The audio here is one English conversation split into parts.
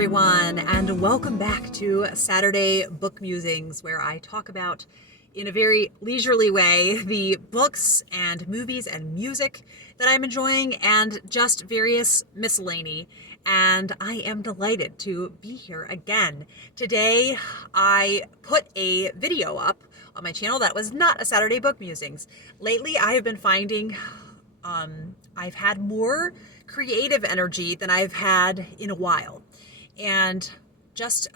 everyone, and welcome back to Saturday Book Musings, where I talk about, in a very leisurely way, the books and movies and music that I'm enjoying and just various miscellany. And I am delighted to be here again. Today, I put a video up on my channel that was not a Saturday Book Musings. Lately, I have been finding I've had more creative energy than I've had in a while. And just,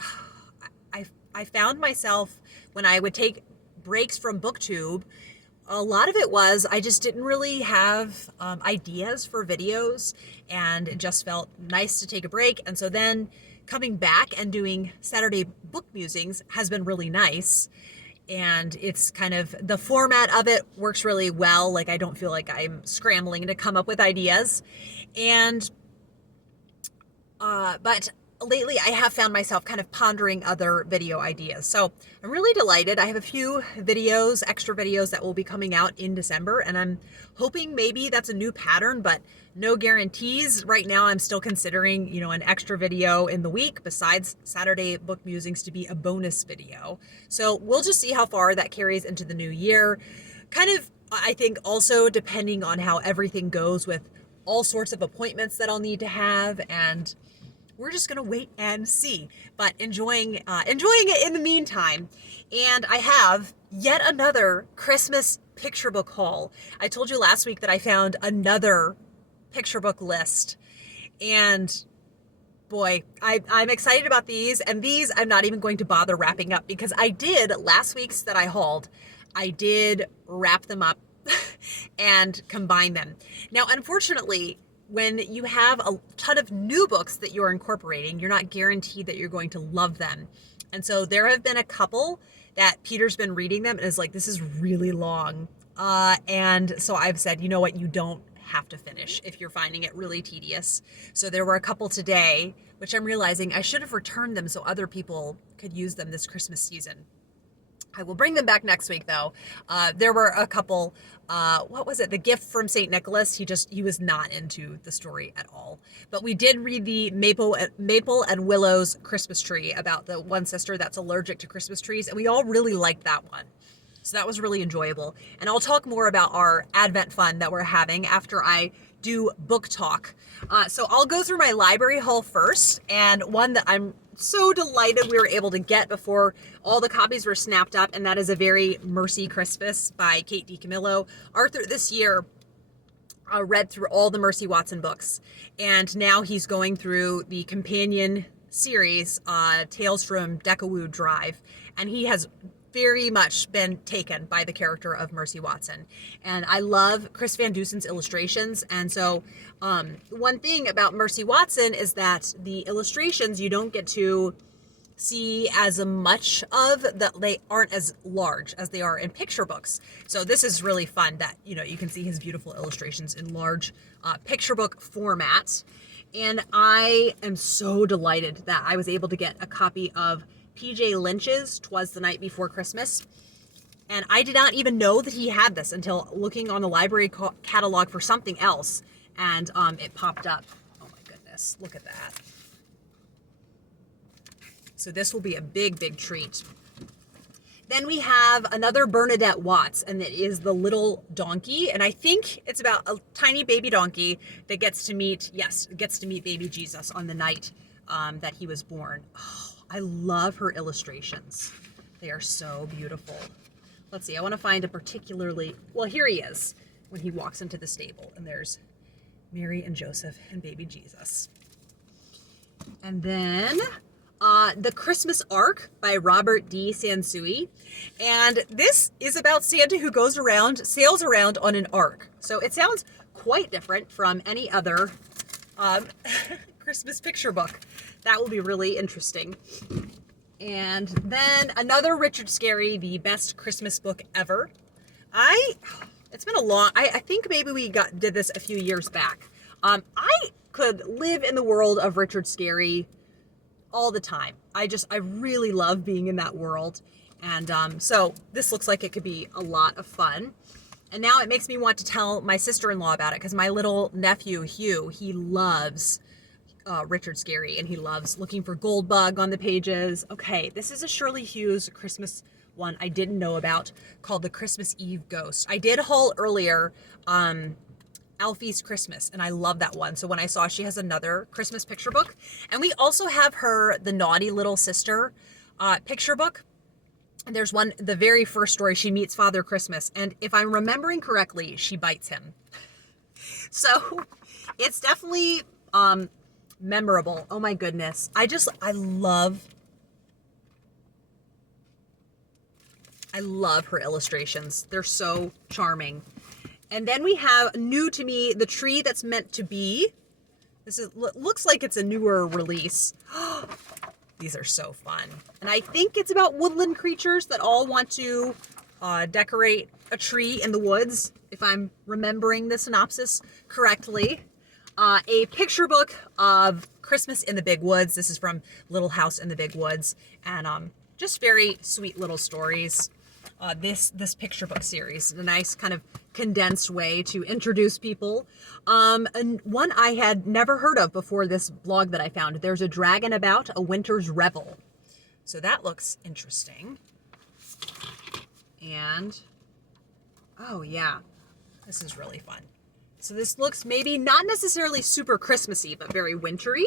I found myself, when I would take breaks from BookTube, a lot of it was I just didn't really have ideas for videos, and it just felt nice to take a break. And so then coming back and doing Saturday Book Musings has been really nice. And it's kind of, the format of it works really well. Like, I don't feel like I'm scrambling to come up with ideas. And, but lately I have found myself kind of pondering other video ideas. So I'm really delighted. I have a few videos, extra videos that will be coming out in December, and I'm hoping maybe that's a new pattern, but no guarantees. Right now I'm still considering, an extra video in the week besides Saturday Book Musings to be a bonus video. So we'll just see how far that carries into the new year. Kind of, I think also depending on how everything goes with all sorts of appointments that I'll need to have, and we're just going to wait and see, but enjoying it in the meantime. And I have yet another Christmas picture book haul. I told you last week that I found another picture book list, and boy, I'm excited about these. And these I'm not even going to bother wrapping up, because I did last week's that I hauled. I did wrap them up and combine them. Now, unfortunately, when you have a ton of new books that you're incorporating, you're not guaranteed that you're going to love them. And so there have been a couple that Peter's been reading them and is like, this is really long. And so I've said, you know what, you don't have to finish if you're finding it really tedious. So there were a couple today, which I'm realizing I should have returned them so other people could use them this Christmas season. I will bring them back next week, though. There were a couple, what was it? The Gift from St. Nicholas. He was not into the story at all. But we did read the Maple and Willow's Christmas Tree, about the one sister that's allergic to Christmas trees. And we all really liked that one. So that was really enjoyable. And I'll talk more about our Advent fun that we're having after I do book talk. So I'll go through my library haul first, and one that I'm so delighted we were able to get before all the copies were snapped up, and that is A Very Mercy Christmas by Kate DiCamillo. Arthur this year read through all the Mercy Watson books, and now he's going through the companion series, Tales from Deckawoo Drive, and he has very much been taken by the character of Mercy Watson. And I love Chris Van Dusen's illustrations. And so one thing about Mercy Watson is that the illustrations you don't get to see as much of, that they aren't as large as they are in picture books. So this is really fun that, you can see his beautiful illustrations in large picture book formats. And I am so delighted that I was able to get a copy of PJ Lynch's Twas the Night Before Christmas. And I did not even know that he had this until looking on the library catalog for something else. And it popped up. Oh my goodness, look at that. So this will be a big, big treat. Then we have another Bernadette Watts, and it is The Little Donkey. And I think it's about a tiny baby donkey that gets to meet baby Jesus on the night that he was born. Oh, I love her illustrations. They are so beautiful. Let's see, I want to find a particularly, well, here he is when he walks into the stable, and there's Mary and Joseph and baby Jesus. And then The Christmas Ark by Robert D. Sansui. And this is about Santa who sails around on an ark. So it sounds quite different from any other Christmas picture book. That will be really interesting. And then another Richard Scarry, The Best Christmas Book Ever. It's been I think maybe we did this a few years back. I could live in the world of Richard Scarry all the time. I really love being in that world. And so this looks like it could be a lot of fun. And now it makes me want to tell my sister-in-law about it, because my little nephew, Hugh, he loves Richard Scarry, and he loves looking for gold bug on the pages. Okay, this is a Shirley Hughes Christmas one I didn't know about called The Christmas Eve Ghost. I did haul earlier Alfie's Christmas, and I love that one. So when I saw she has another Christmas picture book, and we also have her The Naughty Little Sister picture book. And there's one, the very first story, she meets Father Christmas, and if I'm remembering correctly, she bites him. So it's definitely memorable. Oh my goodness. I love her illustrations. They're so charming. And then we have new to me, The Tree That's Meant to Be. This looks like it's a newer release. These are so fun. And I think it's about woodland creatures that all want to decorate a tree in the woods, if I'm remembering the synopsis correctly. A picture book of Christmas in the Big Woods. This is from Little House in the Big Woods. And just very sweet little stories. This picture book series, a nice kind of condensed way to introduce people. And one I had never heard of before this blog that I found. There's a Dragon About, A Winter's Revel. So that looks interesting. And, oh yeah, this is really fun. So this looks maybe not necessarily super Christmassy, but very wintry.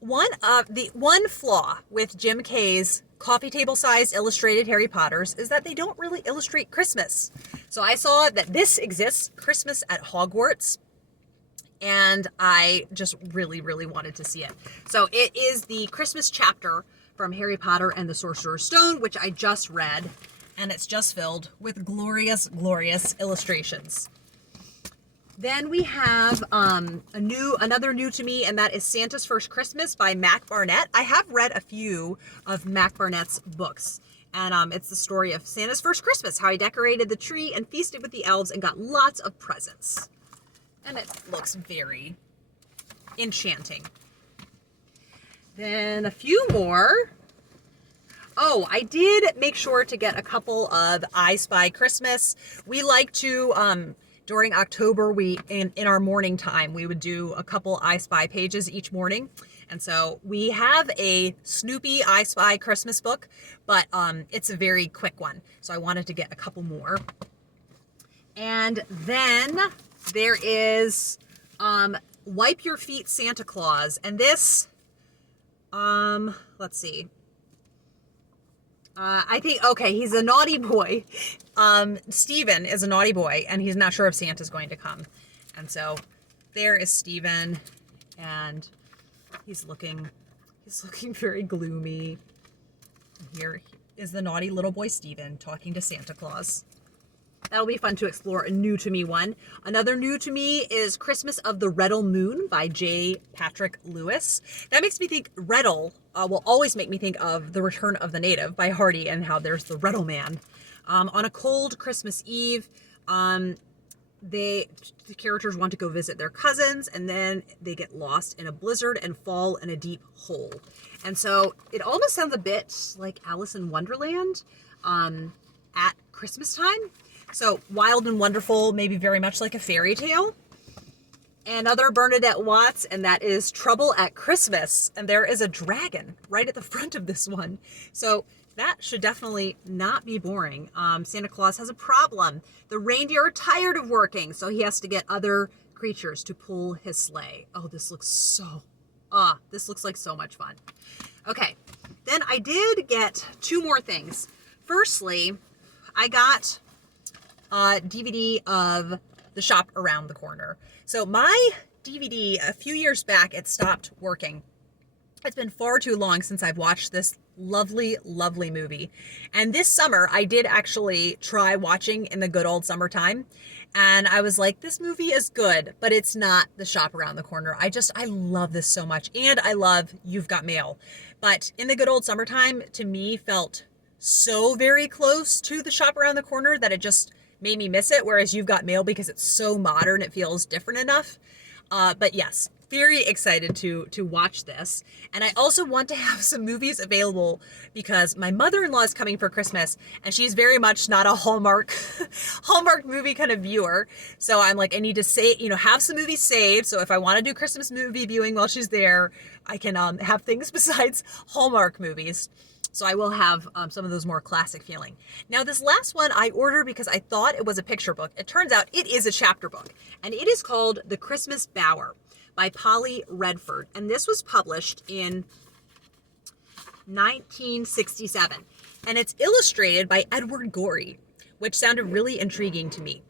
One flaw with Jim Kay's coffee table sized illustrated Harry Potters is that they don't really illustrate Christmas. So I saw that this exists, Christmas at Hogwarts, and I just really, really wanted to see it. So it is the Christmas chapter from Harry Potter and the Sorcerer's Stone, which I just read, and it's just filled with glorious, glorious illustrations. Then we have another new to me, and that is Santa's First Christmas by Mac Barnett. I have read a few of Mac Barnett's books, and it's the story of Santa's first Christmas, how he decorated the tree and feasted with the elves and got lots of presents. And it looks very enchanting. Then a few more. Oh, I did make sure to get a couple of I Spy Christmas. We like to... during October, in our morning time, we would do a couple I Spy pages each morning. And so we have a Snoopy I Spy Christmas book, but it's a very quick one. So I wanted to get a couple more. And then there is Wipe Your Feet Santa Claus. And this, let's see. I think, okay, he's a naughty boy. Stephen is a naughty boy, and he's not sure if Santa's going to come. And so there is Stephen, and he's looking very gloomy. And here is the naughty little boy Stephen talking to Santa Claus. That'll be fun to explore, a new to me one. Another new to me is Christmas of the Reddle Moon by J. Patrick Lewis. That makes me think Reddle will always make me think of The Return of the Native by Hardy, and how there's the Reddle Man. On a cold Christmas Eve, the characters want to go visit their cousins, and then they get lost in a blizzard and fall in a deep hole. And so it almost sounds a bit like Alice in Wonderland at Christmas time. So wild and wonderful, maybe very much like a fairy tale. Another Bernadette Watts, and that is Trouble at Christmas. And there is a dragon right at the front of this one. So that should definitely not be boring. Santa Claus has a problem. The reindeer are tired of working, so he has to get other creatures to pull his sleigh. Oh, this looks like so much fun. Okay, then I did get two more things. Firstly, I got a DVD of The Shop Around the Corner. So my DVD, a few years back, it stopped working. It's been far too long since I've watched this lovely, lovely movie. And this summer, I did actually try watching In the Good Old Summertime. And I was like, this movie is good, but it's not The Shop Around the Corner. I love this so much. And I love You've Got Mail. But In the Good Old Summertime, to me, felt so very close to The Shop Around the Corner that it just made me miss it. Whereas You've Got Mail, because it's so modern, it feels different enough. But yes, very excited to watch this. And I also want to have some movies available because my mother-in-law is coming for Christmas and she's very much not a Hallmark Hallmark movie kind of viewer. So I'm like, I need to say, have some movies saved. So if I want to do Christmas movie viewing while she's there, I can have things besides Hallmark movies. So I will have some of those more classic feeling. Now, this last one I ordered because I thought it was a picture book. It turns out it is a chapter book, and it is called The Christmas Bower by Polly Redford. And this was published in 1967. And it's illustrated by Edward Gorey, which sounded really intriguing to me.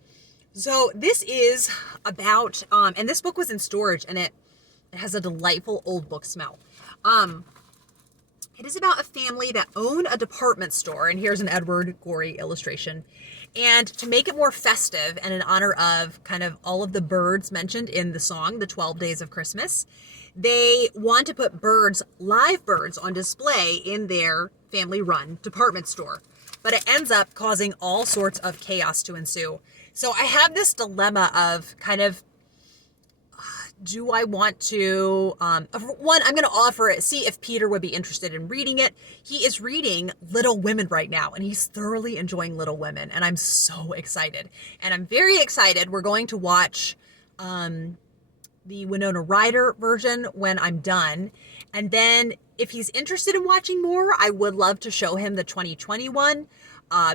So this is about, and this book was in storage, and it has a delightful old book smell. It is about a family that own a department store, and here's an Edward Gorey illustration. And to make it more festive and in honor of kind of all of the birds mentioned in the song, The 12 Days of Christmas, they want to put birds, live birds, on display in their family-run department store. But it ends up causing all sorts of chaos to ensue. So I have this dilemma of kind of, do I want to, one, I'm going to offer it, see if Peter would be interested in reading it. He is reading Little Women right now, and he's thoroughly enjoying Little Women, and I'm so excited. And I'm very excited. We're going to watch the Winona Ryder version when I'm done. And then if he's interested in watching more, I would love to show him the 2021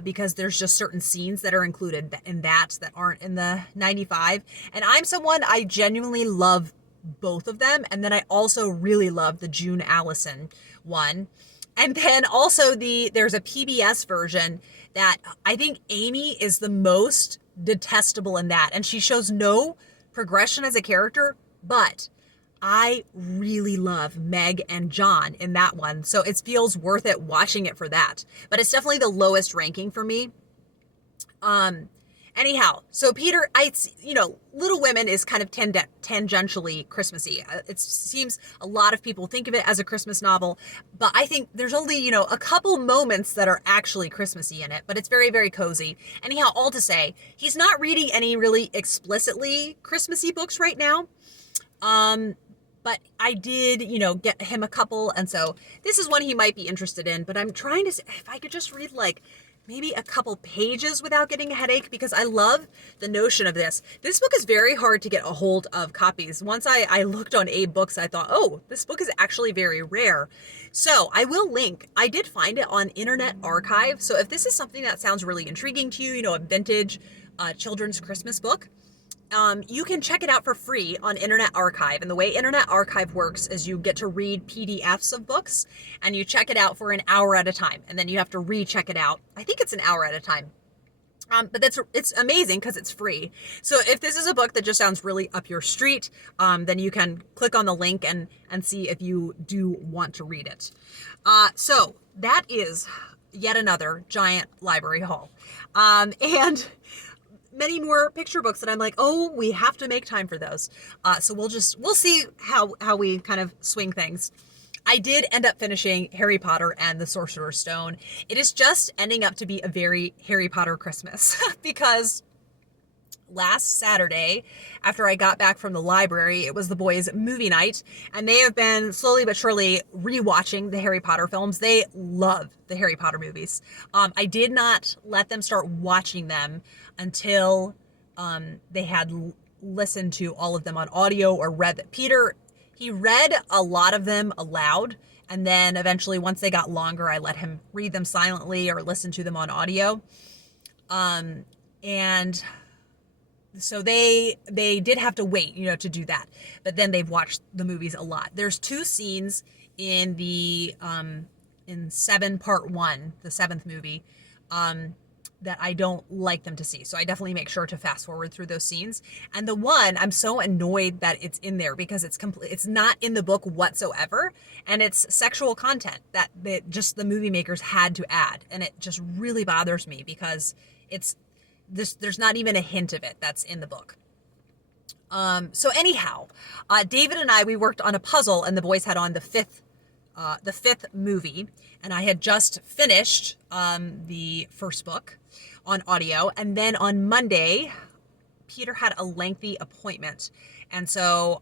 because there's just certain scenes that are included in that aren't in the 95. And I'm someone, I genuinely love both of them. And then I also really love the June Allison one. And then also there's a PBS version that I think Amy is the most detestable in that. And she shows no progression as a character, but I really love Meg and John in that one. So it feels worth it watching it for that. But it's definitely the lowest ranking for me. Anyhow, so Peter, Little Women is kind of tangentially Christmassy. It seems a lot of people think of it as a Christmas novel, but I think there's only, a couple moments that are actually Christmassy in it, but it's very, very cozy. Anyhow, all to say, he's not reading any really explicitly Christmassy books right now. But I did, get him a couple. And so this is one he might be interested in. But I'm trying to see if I could just read maybe a couple pages without getting a headache, because I love the notion of this. This book is very hard to get a hold of copies. Once I looked on Abe Books, I thought, oh, this book is actually very rare. So I will link. I did find it on Internet Archive. So if this is something that sounds really intriguing to you, a vintage children's Christmas book, you can check it out for free on Internet Archive. And the way Internet Archive works is you get to read PDFs of books and you check it out for an hour at a time. And then you have to recheck it out. I think it's an hour at a time. But it's amazing because it's free. So if this is a book that just sounds really up your street, then you can click on the link and see if you do want to read it. So that is yet another giant library haul. And many more picture books that I'm like, oh, we have to make time for those. So we'll see how we kind of swing things. I did end up finishing Harry Potter and the Sorcerer's Stone. It is just ending up to be a very Harry Potter Christmas because last Saturday, after I got back from the library, it was the boys' movie night, and they have been slowly but surely rewatching the Harry Potter films. They love the Harry Potter movies. I did not let them start watching them until they had listened to all of them on audio or read that. Peter, he read a lot of them aloud, and then eventually once they got longer, I let him read them silently or listen to them on audio. And so they did have to wait, to do that. But then they've watched the movies a lot. There's two scenes in the in 7 Part 1, the 7th movie, that I don't like them to see. So I definitely make sure to fast forward through those scenes. And the one, I'm so annoyed that it's in there because it's not in the book whatsoever. And it's sexual content that just the movie makers had to add. And it just really bothers me because there's not even a hint of it that's in the book. So anyhow, David and we worked on a puzzle, and the boys had on the fifth movie, and I had just finished the first book on audio. And then on Monday, Peter had a lengthy appointment. And so,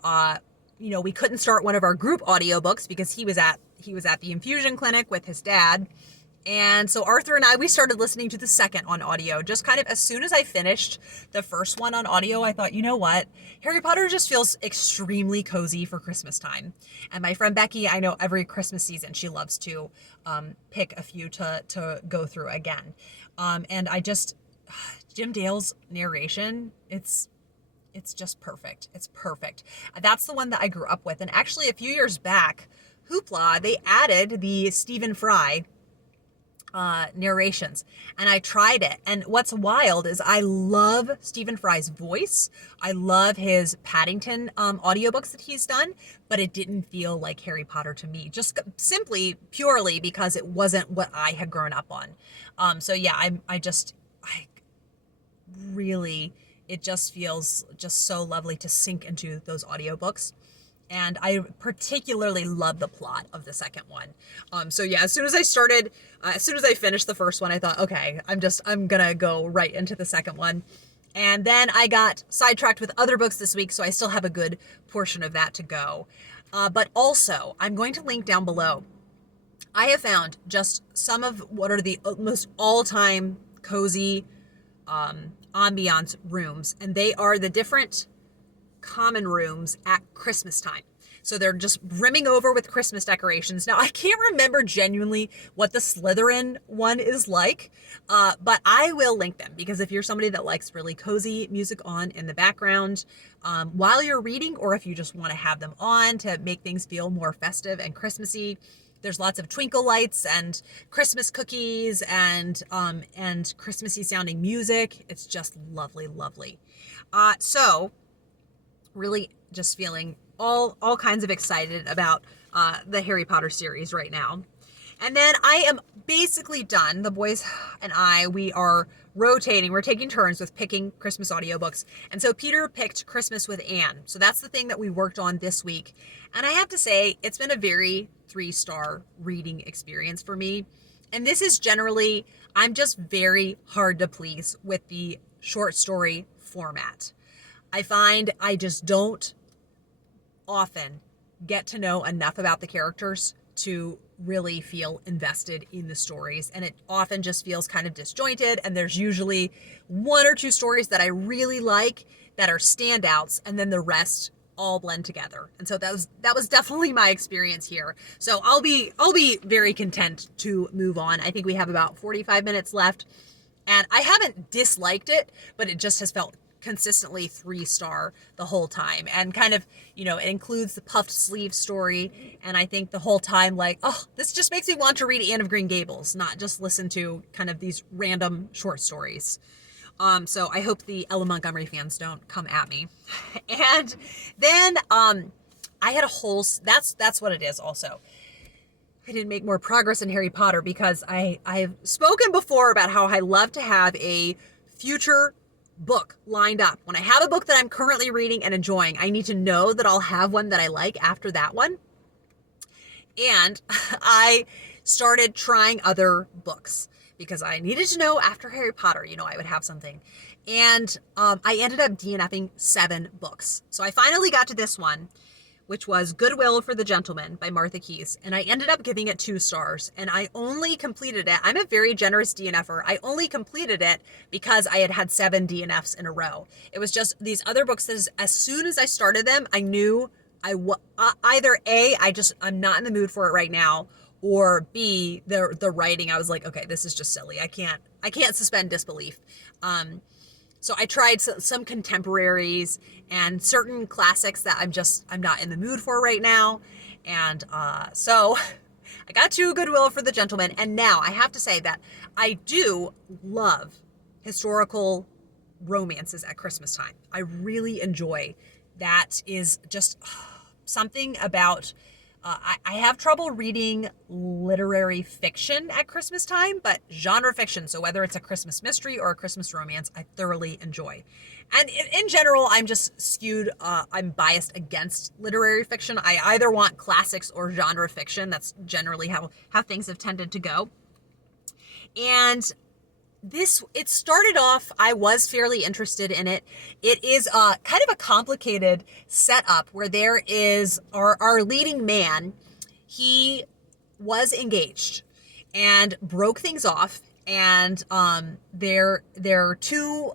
we couldn't start one of our group audiobooks because he was at the infusion clinic with his dad. And so Arthur and we started listening to the second on audio. Just kind of as soon as I finished the first one on audio, I thought, you know what? Harry Potter just feels extremely cozy for Christmas time. And my friend Becky, I know every Christmas season, she loves to pick a few to go through again. And Jim Dale's narration, it's just perfect. It's perfect. That's the one that I grew up with. And actually a few years back, Hoopla, they added the Stephen Fry narrations, and I tried it. And what's wild is I love Stephen Fry's voice. I love his Paddington audiobooks that he's done, but it didn't feel like Harry Potter to me, just simply purely because it wasn't what I had grown up on. So yeah, it just feels just so lovely to sink into those audiobooks. And I particularly love the plot of the second one. So yeah, as soon as I finished the first one, I thought, okay, I'm gonna go right into the second one. And then I got sidetracked with other books this week, so I still have a good portion of that to go. But also, I'm going to link down below. I have found just some of what are the most all-time cozy ambiance rooms, and they are the different common rooms at Christmas time. So they're just brimming over with Christmas decorations. Now, I can't remember genuinely what the Slytherin one is like, but I will link them because if you're somebody that likes really cozy music on in the background while you're reading, or if you just want to have them on to make things feel more festive and Christmassy, there's lots of twinkle lights and Christmas cookies and Christmassy sounding music. It's just lovely, lovely. So really just feeling all kinds of excited about the Harry Potter series right now. And then I am basically done. The boys and we are rotating. We're taking turns with picking Christmas audiobooks. And so Peter picked Christmas with Anne. So that's the thing that we worked on this week. And I have to say, it's been a very 3-star reading experience for me. And this is generally, I'm just very hard to please with the short story format. I find I just don't often get to know enough about the characters to really feel invested in the stories. And it often just feels kind of disjointed. And there's usually 1 or 2 stories that I really like that are standouts. And then the rest all blend together. And so that was definitely my experience here. So I'll be very content to move on. I think we have about 45 minutes left. And I haven't disliked it, but it just has felt consistently 3-star the whole time. And kind of, it includes the puffed sleeve story. And I think the whole time, this just makes me want to read Anne of Green Gables, not just listen to kind of these random short stories. So I hope the Ella Montgomery fans don't come at me. And then I had a whole, that's what it is also. I didn't make more progress in Harry Potter because I've spoken before about how I love to have a future book lined up. When I have a book that I'm currently reading and enjoying, I need to know that I'll have one that I like after that one. And I started trying other books because I needed to know after Harry Potter, I would have something. And I ended up DNFing 7 books. So I finally got to this one, which was Goodwill for the Gentleman by Martha Keyes. And I ended up giving it 2 stars. And I only completed it. I'm a very generous DNFer. I only completed it because I had 7 DNFs in a row. It was just these other books that as soon as I started them, I knew either A, I'm not in the mood for it right now, or B, the writing, I was like, okay, this is just silly. I can't suspend disbelief. So I tried some contemporaries and certain classics that I'm not in the mood for right now. And so I got to Goodwill for the Gentleman. And now I have to say that I do love historical romances at Christmas time. I really enjoy that. Is just something about I have trouble reading literary fiction at Christmas time, but genre fiction, so whether it's a Christmas mystery or a Christmas romance, I thoroughly enjoy. And in general, I'm just skewed, I'm biased against literary fiction. I either want classics or genre fiction. That's generally how things have tended to go. And it started off, I was fairly interested in it. It is kind of a complicated setup where there is our leading man. He was engaged and broke things off. And there are two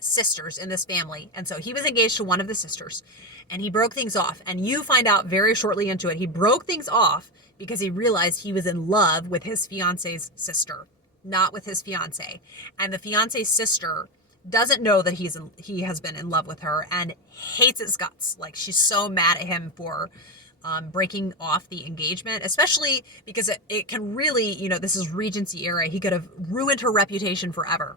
sisters in this family. And so he was engaged to one of the sisters and he broke things off. And you find out very shortly into it, he broke things off because he realized he was in love with his fiance's sister, not with his fiance. And the fiance's sister doesn't know that he has been in love with her and hates his guts. Like, she's so mad at him for breaking off the engagement, especially because it can really, this is Regency era. He could have ruined her reputation forever.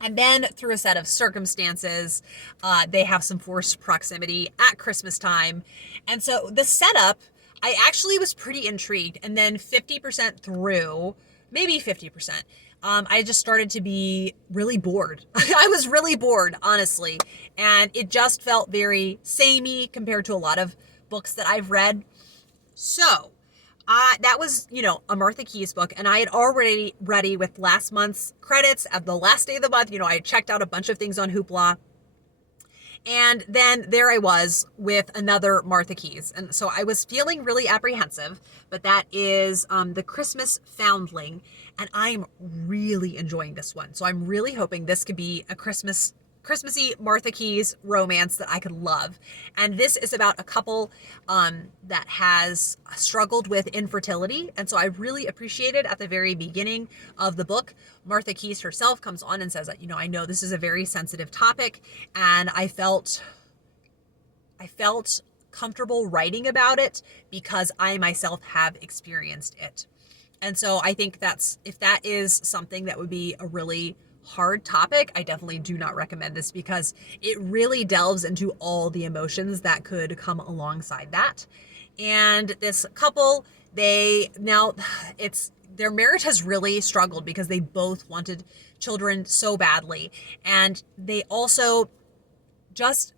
And then through a set of circumstances, they have some forced proximity at Christmas time. And so the setup, I actually was pretty intrigued. And then 50% through, maybe 50%, I just started to be really bored. I was really bored, honestly. And it just felt very samey compared to a lot of books that I've read. So that was, a Martha Keyes book. And I had already ready with last month's credits at the last day of the month. I had checked out a bunch of things on Hoopla. And then there I was with another Martha Keyes. And so I was feeling really apprehensive, but that is The Christmas Foundling. And I'm really enjoying this one. So I'm really hoping this could be a Christmassy Martha Keyes romance that I could love. And this is about a couple that has struggled with infertility. And so I really appreciated at the very beginning of the book, Martha Keyes herself comes on and says that, I know this is a very sensitive topic and I felt comfortable writing about it because I myself have experienced it. And so I think if that is something that would be a really hard topic, I definitely do not recommend this because it really delves into all the emotions that could come alongside that. And this couple, their marriage has really struggled because they both wanted children so badly. And they also just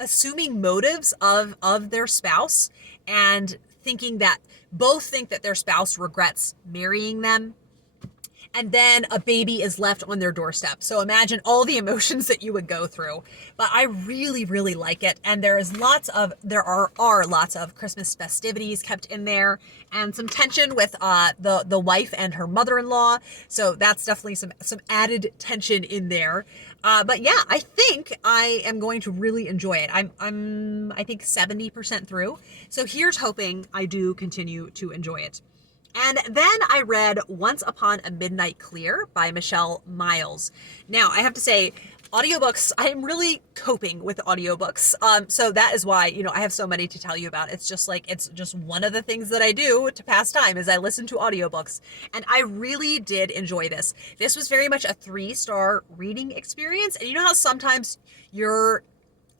assuming motives of their spouse and both think that their spouse regrets marrying them. And then a baby is left on their doorstep. So imagine all the emotions that you would go through. But I really, really like it. And there are lots of Christmas festivities kept in there and some tension with the wife and her mother-in-law. So that's definitely some added tension in there. But yeah, I think I am going to really enjoy it. I'm I think 70% through. So here's hoping I do continue to enjoy it. And then I read Once Upon a Midnight Clear by Michelle Miles. Now, I have to say, audiobooks, I am really coping with audiobooks. So that is why, I have so many to tell you about. It's just one of the things that I do to pass time is I listen to audiobooks. And I really did enjoy this. This was very much a 3-star reading experience. And you know how sometimes you're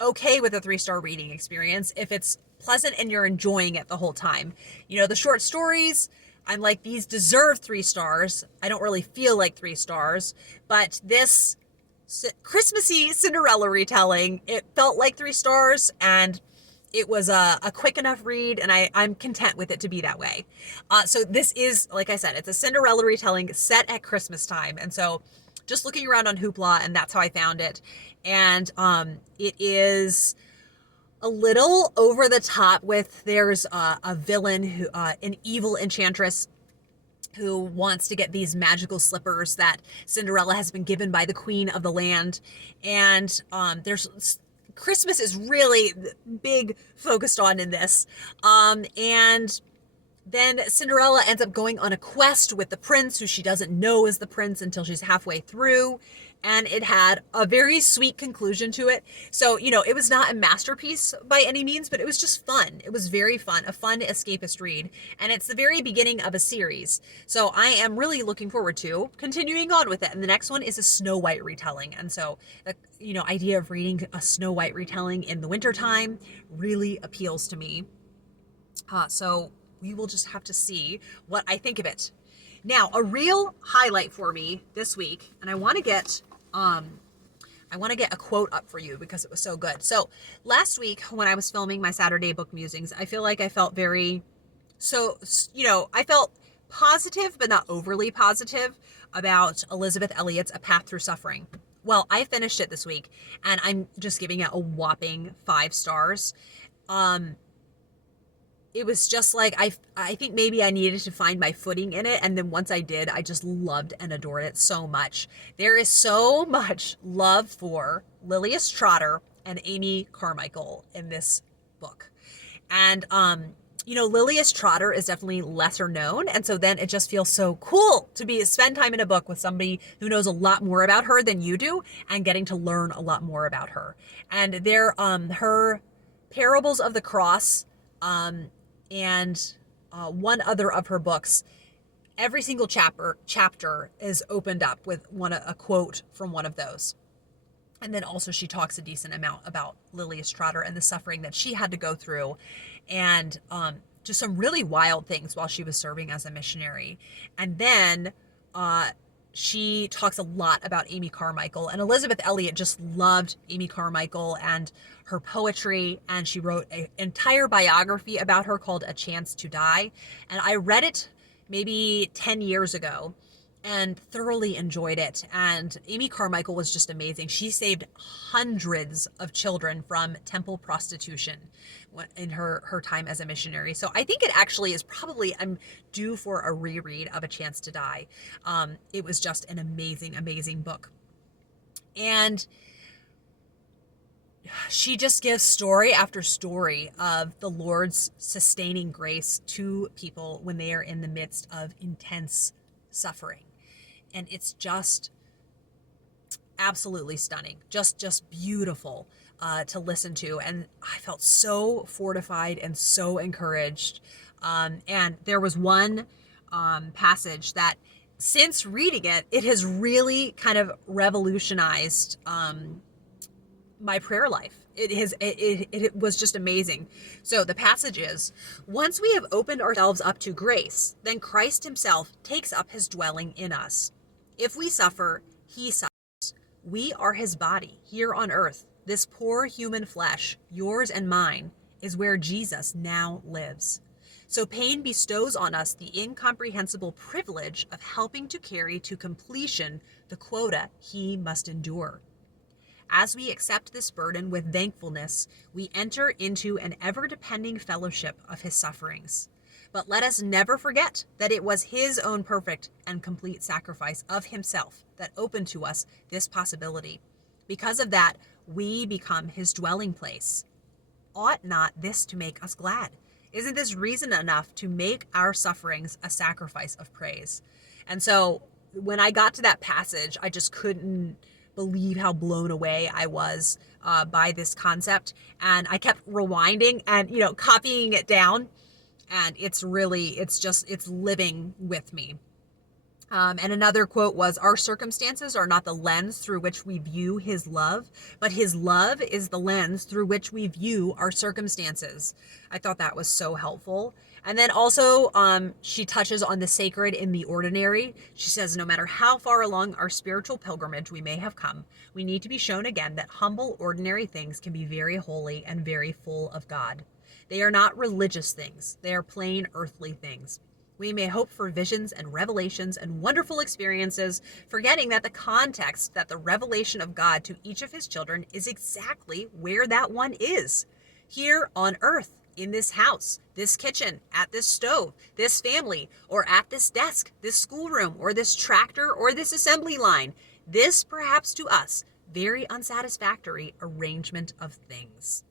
okay with a 3-star reading experience if it's pleasant and you're enjoying it the whole time. The short stories, I'm like, these deserve 3 stars. I don't really feel like 3 stars, but this Christmassy Cinderella retelling, it felt like 3 stars, and it was a quick enough read, and I'm content with it to be that way. So this is, like I said, it's a Cinderella retelling set at Christmas time, and so just looking around on Hoopla, and that's how I found it. And it is a little over the top there's a villain who, an evil enchantress who wants to get these magical slippers that Cinderella has been given by the queen of the land. And Christmas is really big focused on in this. And then Cinderella ends up going on a quest with the prince, who she doesn't know is the prince until she's halfway through. And it had a very sweet conclusion to it. So, it was not a masterpiece by any means, but it was just fun. It was very fun, a fun escapist read. And it's the very beginning of a series. So I am really looking forward to continuing on with it. And the next one is a Snow White retelling. And so the, idea of reading a Snow White retelling in the wintertime really appeals to me. So we will just have to see what I think of it. Now, a real highlight for me this week, and I want to get a quote up for you because it was so good. So last week when I was filming my Saturday book musings, I feel like I felt I felt positive, but not overly positive about Elizabeth Elliot's A Path Through Suffering. Well, I finished it this week, and I'm just giving it a whopping 5 stars. It was just like, I think maybe I needed to find my footing in it. And then once I did, I just loved and adored it so much. There is so much love for Lilias Trotter and Amy Carmichael in this book. And, Lilias Trotter is definitely lesser known. And so then it just feels so cool to spend time in a book with somebody who knows a lot more about her than you do and getting to learn a lot more about her. And her Parables of the Cross, and one other of her books, every single chapter is opened up with a quote from one of those. And then also she talks a decent amount about Lilias Trotter and the suffering that she had to go through, and just some really wild things while she was serving as a missionary. And then she talks a lot about Amy Carmichael, and Elizabeth Elliot just loved Amy Carmichael and her poetry, and she wrote an entire biography about her called A Chance to Die. And I read it maybe 10 years ago and thoroughly enjoyed it. And Amy Carmichael was just amazing. She saved hundreds of children from temple prostitution in her time as a missionary. So I think it actually is probably, I'm due for a reread of A Chance to Die. It was just an amazing, amazing book. And she just gives story after story of the Lord's sustaining grace to people when they are in the midst of intense suffering. And it's just absolutely stunning, just beautiful to listen to. And I felt so fortified and so encouraged. And there was one passage that, since reading it, it has really kind of revolutionized my prayer life. It was just amazing. So the passage is, once we have opened ourselves up to grace, then Christ himself takes up his dwelling in us. If we suffer, he suffers. We are his body here on earth. This poor human flesh, yours and mine, is where Jesus now lives. So pain bestows on us the incomprehensible privilege of helping to carry to completion the quota he must endure. As we accept this burden with thankfulness, we enter into an ever-depending fellowship of his sufferings. But let us never forget that it was his own perfect and complete sacrifice of himself that opened to us this possibility. Because of that, we become his dwelling place. Ought not this to make us glad? Isn't this reason enough to make our sufferings a sacrifice of praise? And so when I got to that passage, I just couldn't believe how blown away I was by this concept. And I kept rewinding and, copying it down. And it's living with me. And another quote was, our circumstances are not the lens through which we view his love, but his love is the lens through which we view our circumstances. I thought that was so helpful. And then also, she touches on the sacred in the ordinary. She says, no matter how far along our spiritual pilgrimage we may have come, we need to be shown again that humble, ordinary things can be very holy and very full of God. They are not religious things. They are plain earthly things. We may hope for visions and revelations and wonderful experiences, forgetting that the context, that the revelation of God to each of his children is exactly where that one is. Here on earth, in this house, this kitchen, at this stove, this family, or at this desk, this schoolroom, or this tractor, or this assembly line. This, perhaps to us, very unsatisfactory arrangement of things.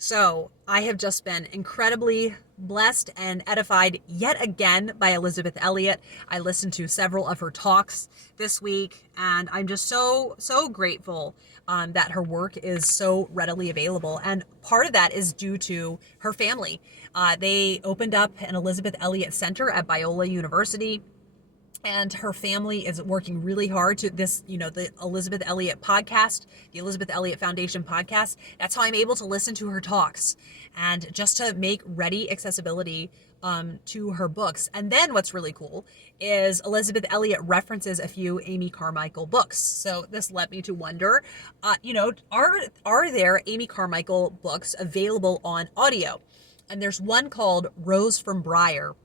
So I have just been incredibly blessed and edified yet again by Elizabeth Elliot. I listened to several of her talks this week, and I'm just so grateful that her work is so readily available. And part of that is due to her family. They opened up an Elizabeth Elliot Center at Biola University. And her family is working really hard to this, the Elizabeth Elliot podcast, the Elizabeth Elliot Foundation podcast. That's how I'm able to listen to her talks and just to make ready accessibility to her books. And then what's really cool is Elizabeth Elliot references a few Amy Carmichael books. So this led me to wonder, are there Amy Carmichael books available on audio? And there's one called Rose from Briar.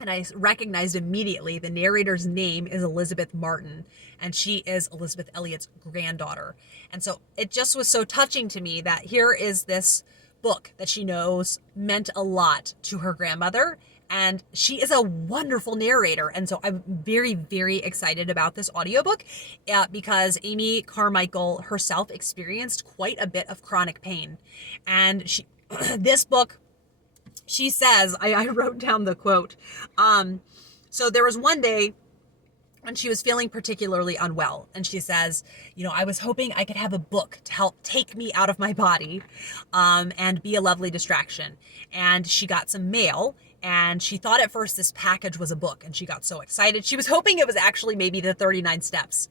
And I recognized immediately the narrator's name is Elizabeth Martin, and she is Elizabeth Elliot's granddaughter. And so it just was so touching to me that here is this book that she knows meant a lot to her grandmother, and she is a wonderful narrator. And so I'm very, very excited about this audiobook because Amy Carmichael herself experienced quite a bit of chronic pain. And this book, she says, I wrote down the quote. So there was one day when she was feeling particularly unwell, and she says, I was hoping I could have a book to help take me out of my body, and be a lovely distraction. And she got some mail, and she thought at first this package was a book, and she got so excited. She was hoping it was actually maybe the 39 Steps.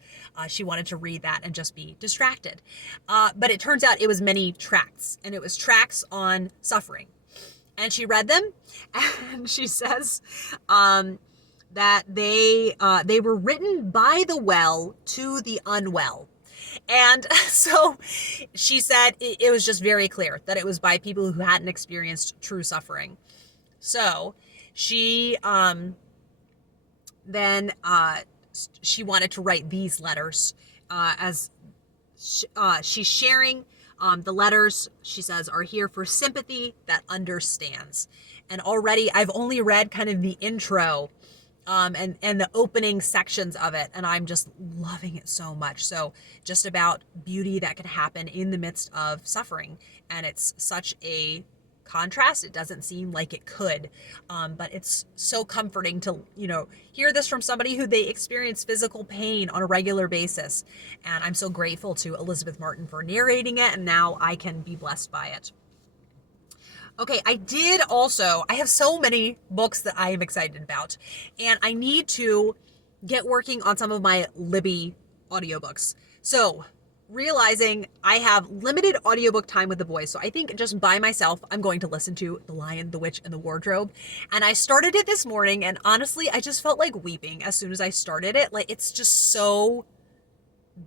She wanted to read that and just be distracted. But it turns out it was many tracts, and it was tracts on suffering. And she read them, and she says that they were written by the well to the unwell. And so she said it was just very clear that it was by people who hadn't experienced true suffering. So she then she wanted to write these letters as she's sharing. The letters, she says, are here for sympathy that understands. And already I've only read kind of the intro and the opening sections of it, and I'm just loving it so much. So just about beauty that can happen in the midst of suffering. And it's such a contrast. It doesn't seem like it could, but it's so comforting to, hear this from somebody who they experience physical pain on a regular basis. And I'm so grateful to Elizabeth Martin for narrating it, and now I can be blessed by it. Okay, I have so many books that I am excited about, and I need to get working on some of my Libby audiobooks. So realizing I have limited audiobook time with the boys. So I think just by myself, I'm going to listen to The Lion, the Witch, and the Wardrobe. And I started it this morning, and honestly, I just felt like weeping as soon as I started it. Like, it's just so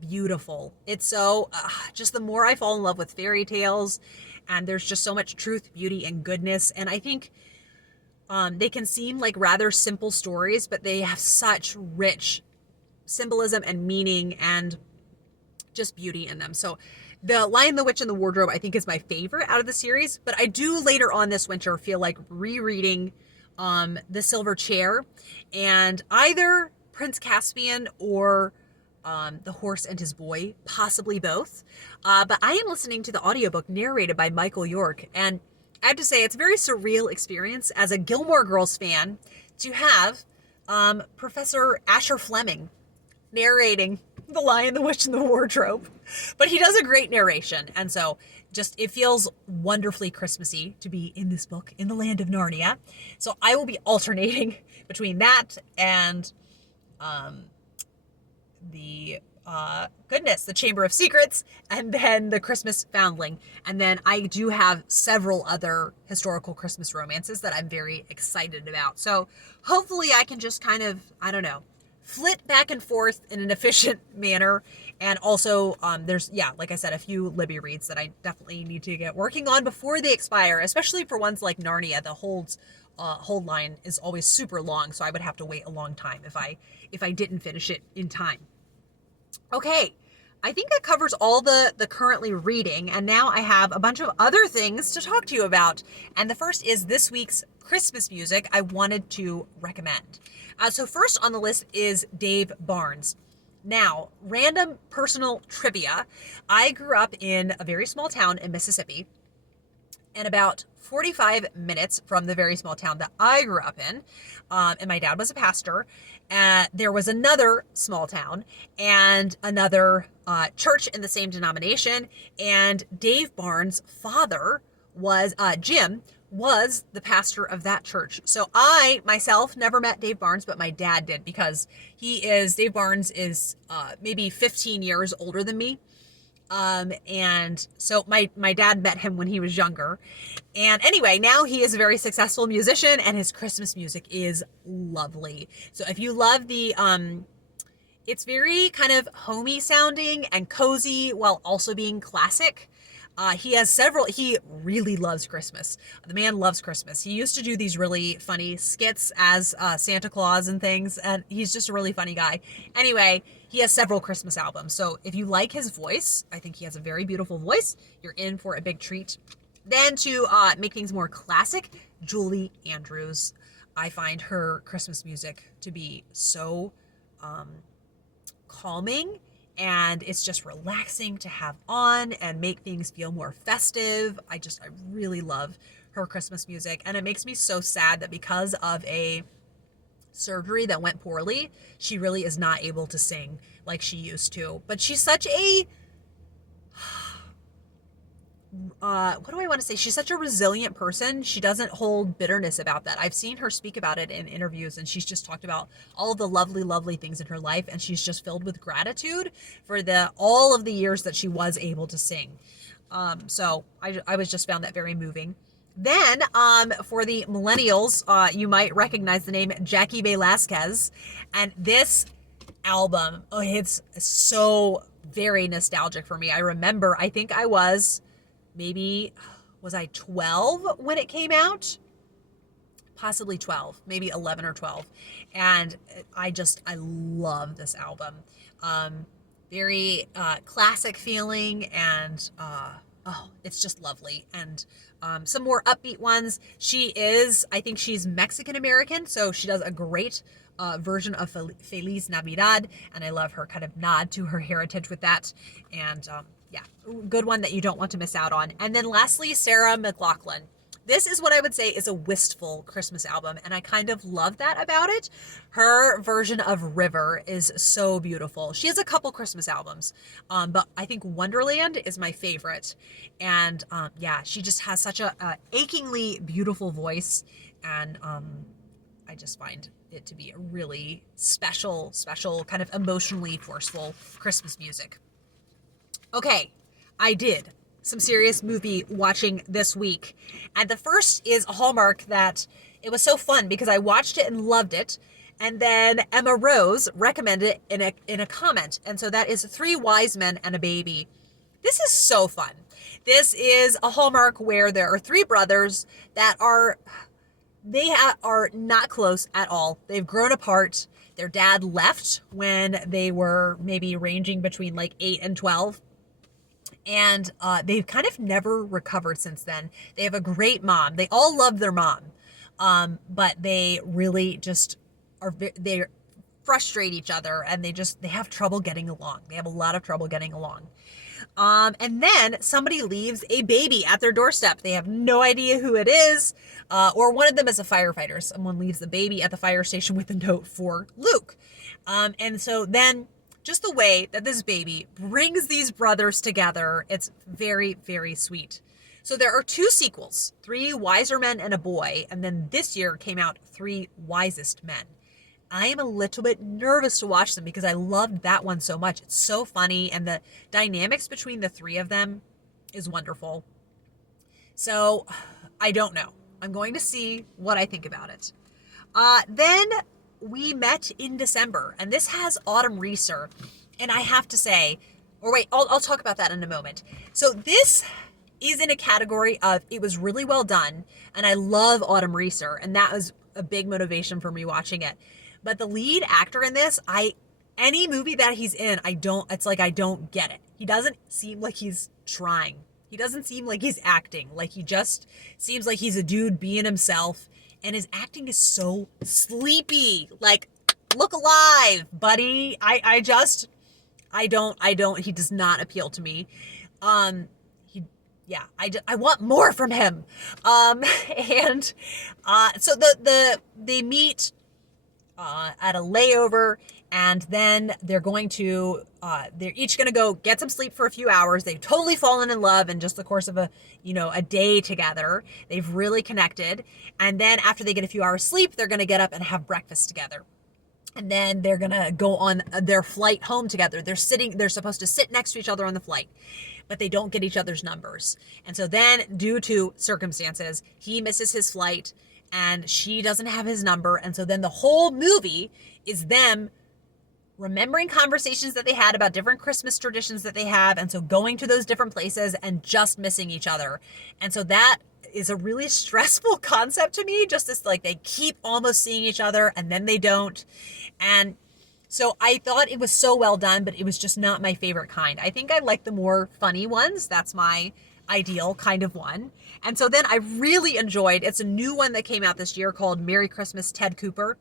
beautiful. It's so, just the more I fall in love with fairy tales, and there's just so much truth, beauty, and goodness. And I think they can seem like rather simple stories, but they have such rich symbolism and meaning and just beauty in them. So The Lion, the Witch, and the Wardrobe, I think, is my favorite out of the series, but I do later on this winter feel like rereading The Silver Chair and either Prince Caspian or The Horse and His Boy, possibly both. But I am listening to the audiobook narrated by Michael York, and I have to say it's a very surreal experience as a Gilmore Girls fan to have Professor Asher Fleming narrating The Lion, the Witch, and the Wardrobe. But he does a great narration, and so it feels wonderfully Christmassy to be in this book in the land of Narnia. So I will be alternating between that and the Chamber of Secrets, and then the Christmas Foundling. And then I do have several other historical Christmas romances that I'm very excited about. So hopefully I can just kind of, flit back and forth in an efficient manner. And also, there's, like I said, a few Libby reads that I definitely need to get working on before they expire, especially for ones like Narnia. The hold line is always super long, so I would have to wait a long time if I didn't finish it in time. Okay, I think that covers all the currently reading, and now I have a bunch of other things to talk to you about. And the first is this week's Christmas music I wanted to recommend. So first on the list is Dave Barnes. Now, random personal trivia. I grew up in a very small town in Mississippi, and about 45 minutes from the very small town that I grew up in, and my dad was a pastor, there was another small town and another church in the same denomination, and Dave Barnes' father was, Jim, was the pastor of that church. So I, myself, never met Dave Barnes, but my dad did, because Dave Barnes is maybe 15 years older than me. And so my dad met him when he was younger. And anyway, now he is a very successful musician, and his Christmas music is lovely. So if you love it's very kind of homey sounding and cozy while also being classic. He really loves Christmas. The man loves Christmas. He used to do these really funny skits as Santa Claus and things, and he's just a really funny guy. Anyway, he has several Christmas albums. So if you like his voice, I think he has a very beautiful voice. You're in for a big treat. Then to make things more classic, Julie Andrews. I find her Christmas music to be so calming, and it's just relaxing to have on and make things feel more festive. I really love her Christmas music, and it makes me so sad that because of a surgery that went poorly, she really is not able to sing like she used to. But she's such a what do I want to say? She's such a resilient person. She doesn't hold bitterness about that. I've seen her speak about it in interviews, and she's just talked about all the lovely, lovely things in her life, and she's just filled with gratitude for all of the years that she was able to sing. So I was just found that very moving. Then for the millennials, you might recognize the name Jackie Velasquez, and this album, it's so very nostalgic for me. I remember, I think I was 12 when it came out? Possibly 12, maybe 11 or 12. And I love this album. Very classic feeling, and it's just lovely. And some more upbeat ones. I think she's Mexican American, so she does a great version of Feliz Navidad, and I love her kind of nod to her heritage with that. And yeah, good one that you don't want to miss out on. And then lastly, Sarah McLachlan. This is what I would say is a wistful Christmas album, and I kind of love that about it. Her version of River is so beautiful. She has a couple Christmas albums, but I think Wonderland is my favorite. And yeah, she just has such a achingly beautiful voice, and I just find it to be a really special, kind of emotionally forceful Christmas music. Okay, I did some serious movie watching this week. And the first is a Hallmark that it was so fun because I watched it and loved it. And then Emma Rose recommended it in a comment. And so that is Three Wise Men and a Baby. This is so fun. This is a Hallmark where there are three brothers that are not close at all. They've grown apart. Their dad left when they were maybe ranging between like 8 and 12. And they've kind of never recovered since then. They have a great mom. They all love their mom. But they really just they frustrate each other, and they have trouble getting along. They have a lot of trouble getting along. And then somebody leaves a baby at their doorstep. They have no idea who it is. Or one of them is a firefighter. Someone leaves the baby at the fire station with a note for Luke. And so then just the way that this baby brings these brothers together, it's very, very sweet. So there are 2 sequels, Three Wiser Men and a Boy, and then this year came out Three Wisest Men. I am a little bit nervous to watch them because I loved that one so much. It's so funny, and the dynamics between the three of them is wonderful. So I don't know. I'm going to see what I think about it. Then we met in December, and this has Autumn Reeser, and I have to say, I'll talk about that in a moment. So this is in a category of, it was really well done, and I love Autumn Reeser, and that was a big motivation for me watching it. But the lead actor in this, any movie that he's in, I don't get it. He doesn't seem like he's trying. He doesn't seem like he's acting. Like, he just seems like he's a dude being himself. And his acting is so sleepy. Like, look alive, buddy. He does not appeal to me. I want more from him. So they meet at a layover, and then they're each going to go get some sleep for a few hours. They've totally fallen in love in just the course of a day together. They've really connected. And then after they get a few hours sleep, they're going to get up and have breakfast together. And then they're going to go on their flight home together. They're supposed to sit next to each other on the flight, but they don't get each other's numbers. And so then, due to circumstances, he misses his flight and she doesn't have his number. And so then the whole movie is them remembering conversations that they had about different Christmas traditions that they have, and so going to those different places and just missing each other. And so that is a really stressful concept to me, just this, like, they keep almost seeing each other and then they don't. And so I thought it was so well done, but it was just not my favorite kind. I think I like the more funny ones. That's my ideal kind of one. And so then I really enjoyed, it's a new one that came out this year called Merry Christmas, Ted Cooper.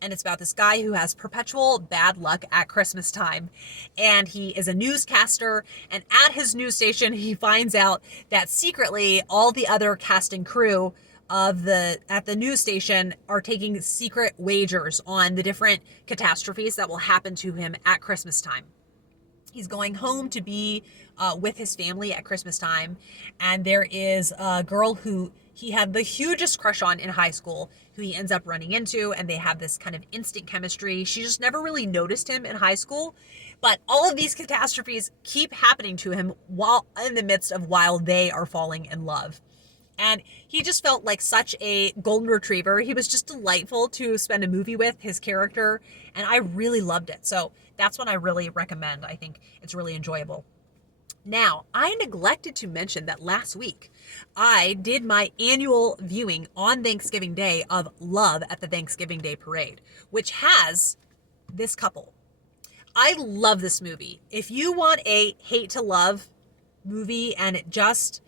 And it's about this guy who has perpetual bad luck at Christmas time. And he is a newscaster. And at his news station, he finds out that secretly all the other cast and crew at the news station are taking secret wagers on the different catastrophes that will happen to him at Christmas time. He's going home to be with his family at Christmas time. And there is a girl who he had the hugest crush on in high school, who he ends up running into, and they have this kind of instant chemistry. She just never really noticed him in high school, but all of these catastrophes keep happening to him while they are falling in love. And he just felt like such a golden retriever. He was just delightful to spend a movie with, his character, and I really loved it. So that's one I really recommend. I think it's really enjoyable. Now, I neglected to mention that last week I did my annual viewing on Thanksgiving Day of Love at the Thanksgiving Day Parade, which has this couple. I love this movie. If you want a hate to love movie, and it just,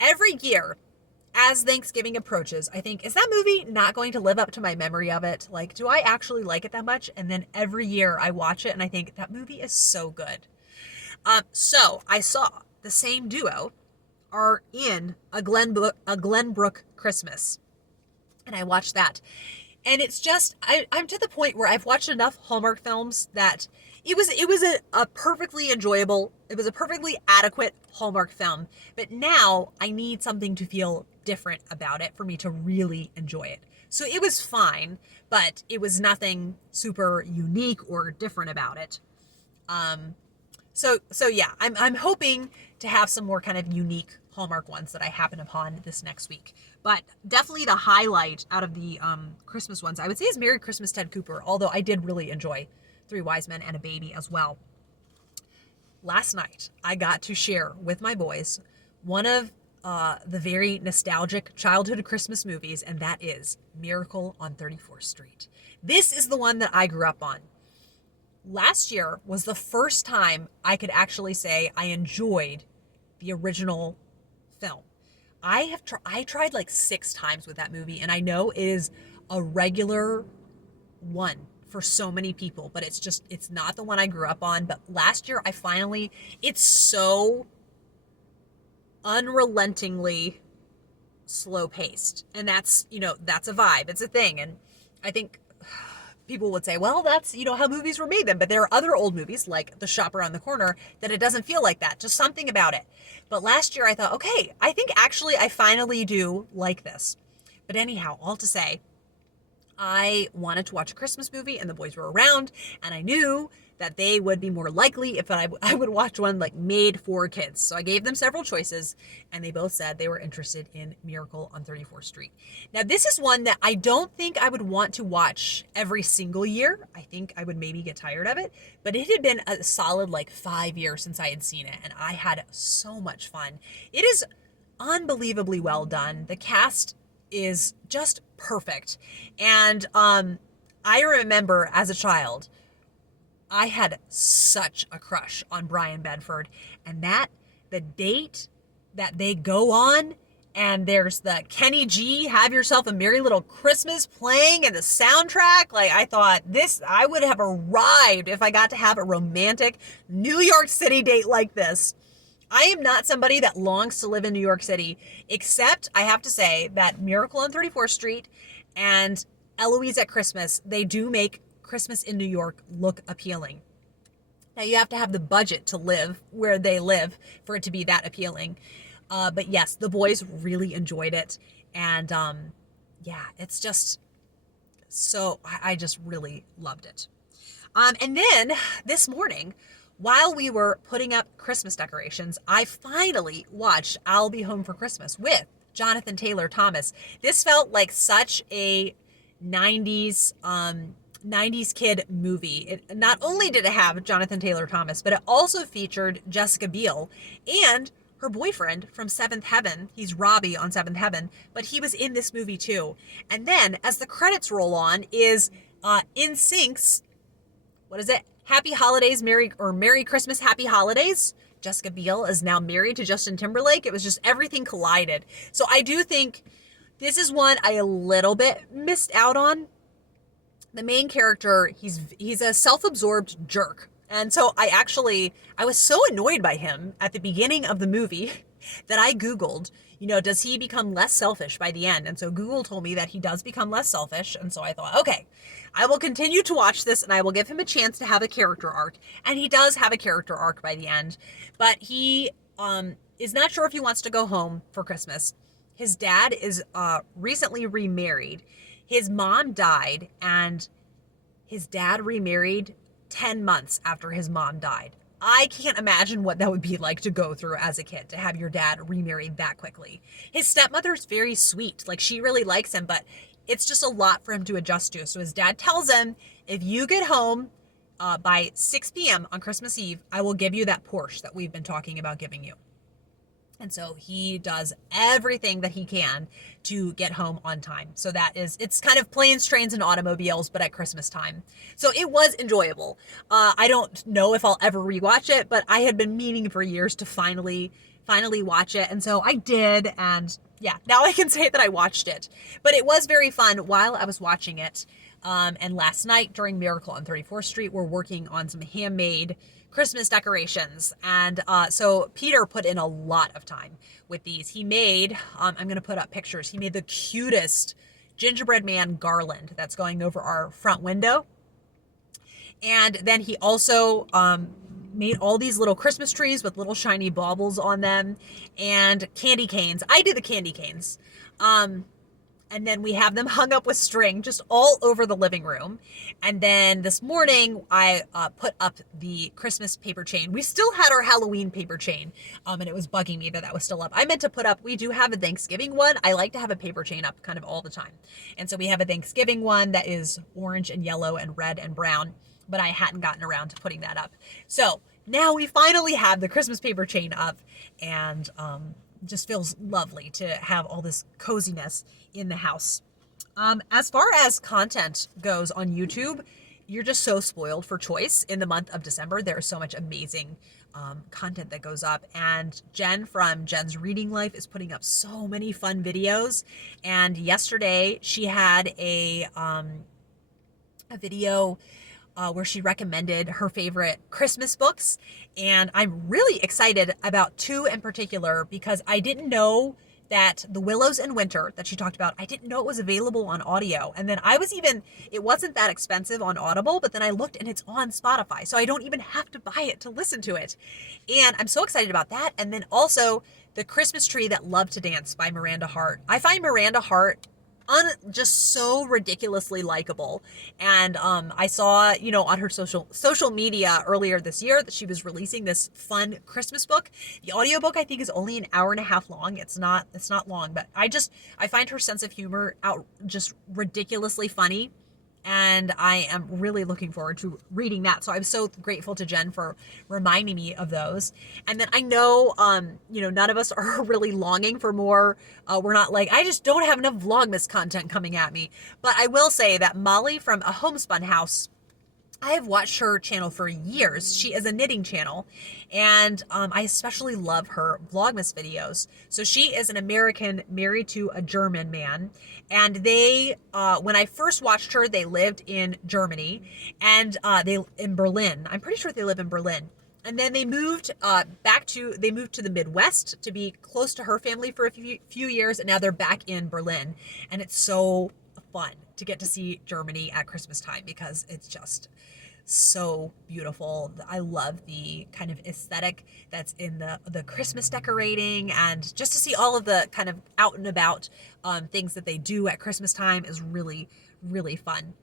every year as Thanksgiving approaches, I think, is that movie not going to live up to my memory of it? Like, do I actually like it that much? And then every year I watch it and I think that movie is so good. So I saw the same duo are in a Glenbrook Christmas, and I watched that, and it's just I'm to the point where I've watched enough Hallmark films that it was a perfectly enjoyable, it was a perfectly adequate Hallmark film, but now I need something to feel different about it for me to really enjoy it. So it was fine, but it was nothing super unique or different about it. So yeah, I'm hoping to have some more kind of unique Hallmark ones that I happen upon this next week. But definitely the highlight out of the Christmas ones, I would say, is Merry Christmas, Ted Cooper, although I did really enjoy Three Wise Men and a Baby as well. Last night, I got to share with my boys one of the very nostalgic childhood Christmas movies, and that is Miracle on 34th Street. This is the one that I grew up on. Last year was the first time I could actually say I enjoyed the original film. I tried like 6 times with that movie, and I know it is a regular one for so many people, but it's not the one I grew up on. But last year it's so unrelentingly slow paced, and that's a vibe. It's a thing. And I think people would say, well, that's, how movies were made then. But there are other old movies like The Shop Around the Corner that it doesn't feel like that. Just something about it. But last year I thought, okay, I think actually I finally do like this. But anyhow, all to say, I wanted to watch a Christmas movie and the boys were around, and I knew that they would be more likely if I would watch one like made for kids. So I gave them several choices, and they both said they were interested in Miracle on 34th Street. Now, this is one that I don't think I would want to watch every single year. I think I would maybe get tired of it, but it had been a solid 5 years since I had seen it, and I had so much fun. It is unbelievably well done. The cast is just perfect. And I remember as a child, I had such a crush on Brian Bedford, and the date that they go on, and there's the Kenny G, Have Yourself a Merry Little Christmas playing, and the soundtrack, I thought I would have arrived if I got to have a romantic New York City date like this. I am not somebody that longs to live in New York City, except I have to say that Miracle on 34th Street and Eloise at Christmas, they do make Christmas in New York look appealing. Now, you have to have the budget to live where they live for it to be that appealing. But yes, the boys really enjoyed it. And yeah, it's just so, I just really loved it. And then this morning, while we were putting up Christmas decorations, I finally watched I'll Be Home for Christmas with Jonathan Taylor Thomas. This felt like such a 90s 90s kid movie. It not only did it have Jonathan Taylor Thomas, but it also featured Jessica Biel and her boyfriend from Seventh Heaven. He's Robbie on Seventh Heaven, but he was in this movie too. And then as the credits roll on is NSYNC's, what is it? Happy Holidays, Merry Christmas, Happy Holidays. Jessica Biel is now married to Justin Timberlake. It was just everything collided. So I do think this is one I a little bit missed out on. The main character, he's a self-absorbed jerk. And so I was so annoyed by him at the beginning of the movie that I Googled, does he become less selfish by the end? And so Google told me that he does become less selfish. And so I thought, okay, I will continue to watch this and I will give him a chance to have a character arc. And he does have a character arc by the end, but he is not sure if he wants to go home for Christmas. His dad is recently remarried. His mom died and his dad remarried 10 months after his mom died. I can't imagine what that would be like to go through as a kid, to have your dad remarried that quickly. His stepmother's very sweet. Like, she really likes him, but it's just a lot for him to adjust to. So his dad tells him, if you get home by 6 p.m. on Christmas Eve, I will give you that Porsche that we've been talking about giving you. And so he does everything that he can to get home on time. So it's kind of planes, trains, and automobiles, but at Christmas time. So it was enjoyable. I don't know if I'll ever rewatch it, but I had been meaning for years to finally watch it. And so I did. And yeah, now I can say that I watched it. But it was very fun while I was watching it. And last night during Miracle on 34th Street, we're working on some handmade Christmas decorations. And so Peter put in a lot of time with these. He made, I'm going to put up pictures. He made the cutest gingerbread man garland that's going over our front window. And then he also made all these little Christmas trees with little shiny baubles on them and candy canes. I did the candy canes. And then we have them hung up with string just all over the living room. And then this morning, I put up the Christmas paper chain. We still had our Halloween paper chain, and it was bugging me that was still up. I meant to put up, we do have a Thanksgiving one. I like to have a paper chain up kind of all the time. And so we have a Thanksgiving one that is orange and yellow and red and brown, but I hadn't gotten around to putting that up. So now we finally have the Christmas paper chain up, and just feels lovely to have all this coziness in the house. As far as content goes on YouTube, you're just so spoiled for choice. In the month of December, there is so much amazing content that goes up. And Jen from Jen's Reading Life is putting up so many fun videos. And yesterday she had a video where she recommended her favorite Christmas books. And I'm really excited about two in particular because I didn't know that the Willows in Winter that she talked about, I didn't know it was available on audio. And then it wasn't that expensive on Audible, but then I looked and it's on Spotify. So I don't even have to buy it to listen to it. And I'm so excited about that. And then also The Christmas Tree That Loved to Dance by Miranda Hart. I find Miranda Hart just so ridiculously likable. And I saw, on her social media earlier this year that she was releasing this fun Christmas book. The audiobook I think is only an hour and a half long. It's not long, but I find her sense of humor just ridiculously funny. And I am really looking forward to reading that. So I'm so grateful to Jen for reminding me of those. And then I know, none of us are really longing for more. We're not like, I just don't have enough Vlogmas content coming at me. But I will say that Molly from A Homespun House, I have watched her channel for years. She is a knitting channel, and I especially love her Vlogmas videos. So she is an American married to a German man, and they, when I first watched her, they lived in Germany, and in Berlin. I'm pretty sure they live in Berlin. And then they moved to the Midwest to be close to her family for a few years, and now they're back in Berlin. And it's so fun to get to see Germany at Christmas time because it's just so beautiful. I love the kind of aesthetic that's in the Christmas decorating, and just to see all of the kind of out and about things that they do at Christmas time is really, really fun.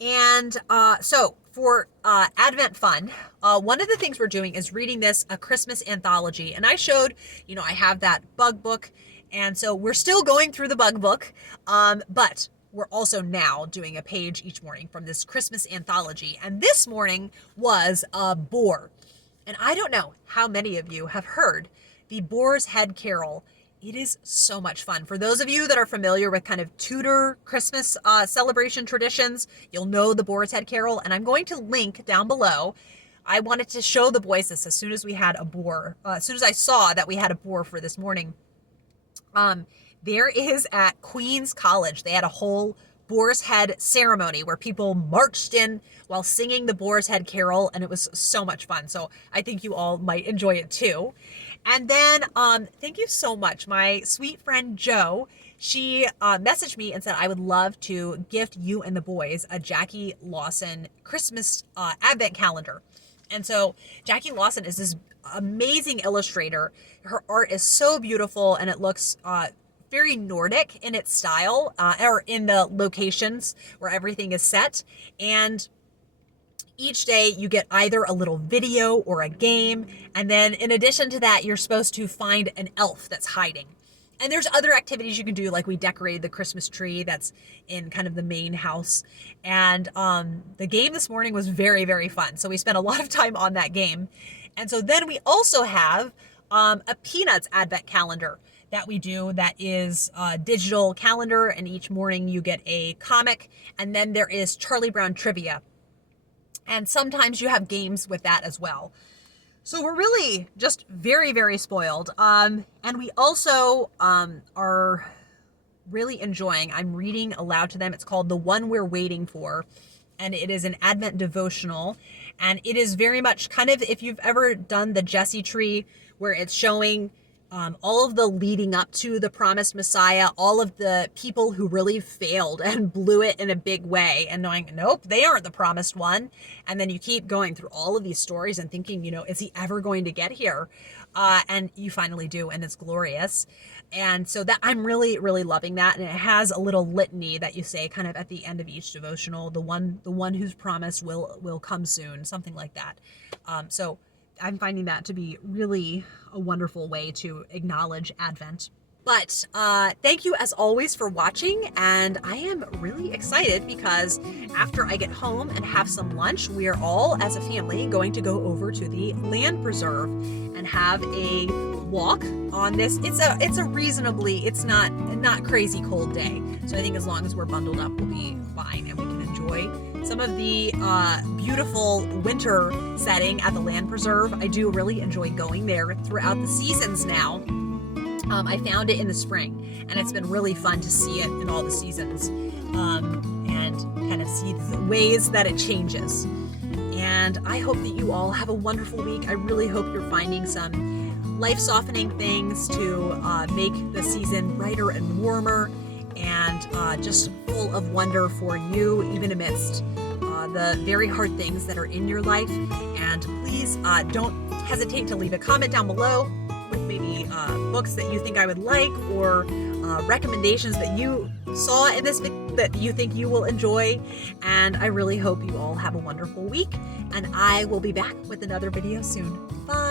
And so for Advent fun, one of the things we're doing is reading a Christmas anthology. And I showed, I have that bug book. And so we're still going through the bug book. But we're also now doing a page each morning from this Christmas anthology. And this morning was a boar. And I don't know how many of you have heard the Boar's Head Carol. It is so much fun. For those of you that are familiar with kind of Tudor Christmas celebration traditions, you'll know the Boar's Head Carol. And I'm going to link down below. I wanted to show the boys this as soon as we had a boar, as soon as I saw that we had a boar for this morning. There is at Queen's College, they had a whole Boar's Head ceremony where people marched in while singing the Boar's Head Carol, and it was so much fun. So I think you all might enjoy it too. And then thank you so much. My sweet friend Jo, she messaged me and said, I would love to gift you and the boys a Jackie Lawson Christmas advent calendar. And so Jackie Lawson is this amazing illustrator. Her art is so beautiful, and it looks very Nordic in its style, or in the locations where everything is set. And each day you get either a little video or a game. And then in addition to that, you're supposed to find an elf that's hiding. And there's other activities you can do, like we decorated the Christmas tree that's in kind of the main house. And the game this morning was very, very fun. So we spent a lot of time on that game. And so then we also have a Peanuts advent calendar that we do that is a digital calendar, and each morning you get a comic, and then there is Charlie Brown trivia. And sometimes you have games with that as well. So we're really just very, very spoiled. And we also are really enjoying, I'm reading aloud to them. It's called The One We're Waiting For. And it is an Advent devotional. And it is very much kind of, if you've ever done the Jesse tree, where it's showing all of the leading up to the promised Messiah, all of the people who really failed and blew it in a big way, and knowing, nope, they aren't the promised one. And then you keep going through all of these stories and thinking, you know, is he ever going to get here? And you finally do, and it's glorious. And so that I'm really, really loving that. And it has a little litany that you say kind of at the end of each devotional, the one who's promised will come soon, something like that. So I'm finding that to be really a wonderful way to acknowledge Advent. But thank you as always for watching, and I am really excited because after I get home and have some lunch, we are all as a family going to go over to the land preserve and have a walk on this. It's a reasonably, it's not crazy cold day. So I think as long as we're bundled up, we'll be fine and we can enjoy some of the beautiful winter setting at the land preserve. I do really enjoy going there throughout the seasons now. I found it in the spring, and it's been really fun to see it in all the seasons, and kind of see the ways that it changes. And I hope that you all have a wonderful week. I really hope you're finding some life-softening things to make the season brighter and warmer, and just full of wonder for you, even amidst the very hard things that are in your life. And please don't hesitate to leave a comment down below with maybe books that you think I would like, or recommendations that you saw in this video that you think you will enjoy. And I really hope you all have a wonderful week, and I will be back with another video soon. Bye!